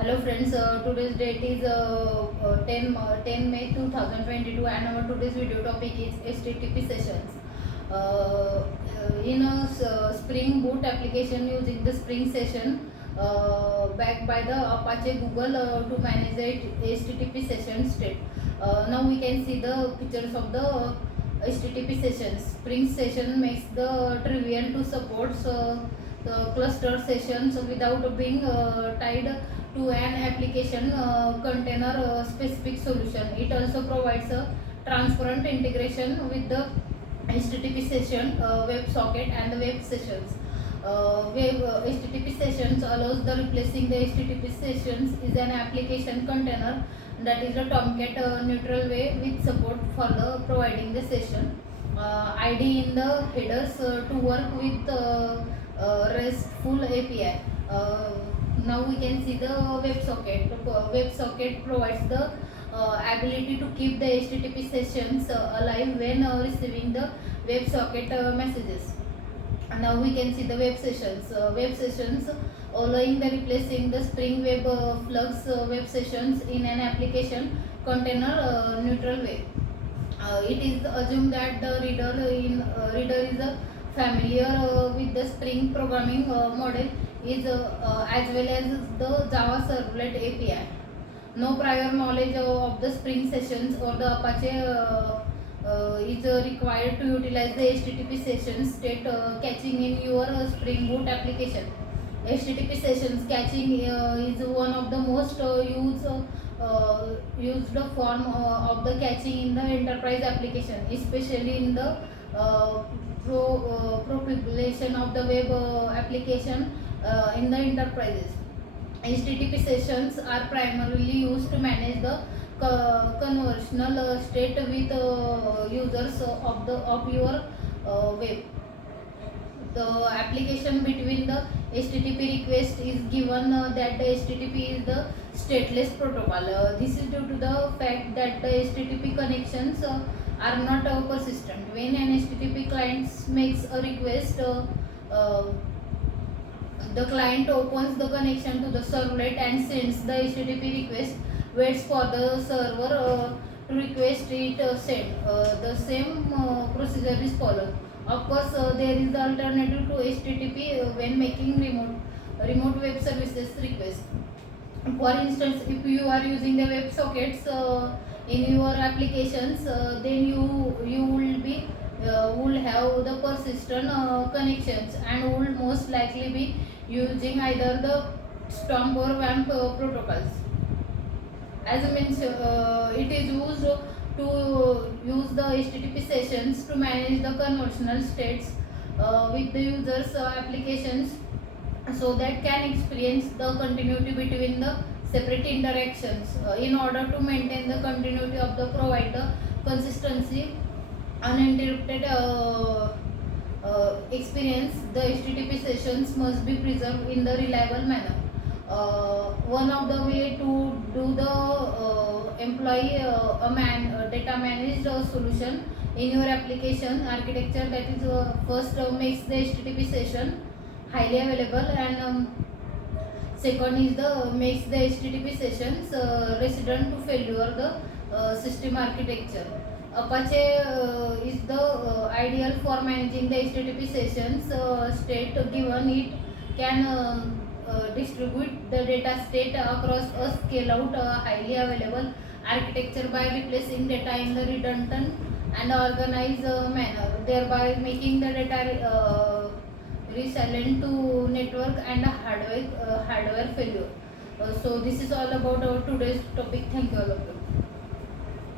Hello friends, today's date is 10 May 2022 and our today's video topic is HTTP sessions. In a Spring Boot application using the Spring session backed by the Apache Google to manage the HTTP session state. Now we can see the pictures of the HTTP sessions. Spring session makes the trivial to support the cluster sessions without being tied to an application container specific solution. It also provides a transparent integration with the HTTP session, WebSocket and the web sessions. HTTP sessions allows the replacing the HTTP sessions is an application container that is a Tomcat neutral way with support for the providing the session. ID in the headers to work with RESTful API. Now we can see the WebSocket. WebSocket provides the ability to keep the HTTP sessions alive when receiving the WebSocket messages. And now we can see the web sessions. Web sessions allowing the replacing the Spring Web Flux web sessions in an application container neutral way. It is assumed that the reader is familiar with the Spring programming model is as well as the Java Servlet API. No prior knowledge of the Spring sessions or the Apache is required to utilize the HTTP session state catching in your Spring Boot application. HTTP sessions catching is one of the most used form of the catching in the enterprise application, especially in the propagation of the web application in the enterprises. HTTP sessions are primarily used to manage the conversational state with users of your web. The application between the HTTP request is given that the HTTP is the stateless protocol. This is due to the fact that the HTTP connections are not persistent. When an HTTP client makes a request, the client opens the connection to the servlet and sends the HTTP request, waits for the server to request it sent. The same procedure is followed. Of course, there is the alternative to HTTP when making remote web services request. For instance, if you are using the WebSockets in your applications, then you will have the persistent connections and will most likely be using either the Storm or WAMP protocols. As I mentioned, it is used to use the HTTP sessions to manage the conversational states with the users applications, so that can experience the continuity between the separate interactions. In order to maintain the continuity of the provider consistency uninterrupted experience, the HTTP sessions must be preserved in the reliable manner. One of the way to do the employ a data managed solution in your application architecture, that is first makes the HTTP session highly available, and second is the makes the HTTP sessions resident to failure the system architecture. Apache is the ideal for managing the HTTP sessions state, given it can distribute the data state across a scale out highly available architecture by replacing data in the redundant and organized manner, thereby making the data resilient to network and hardware failure. So this is all about our today's topic. Thank you all of you.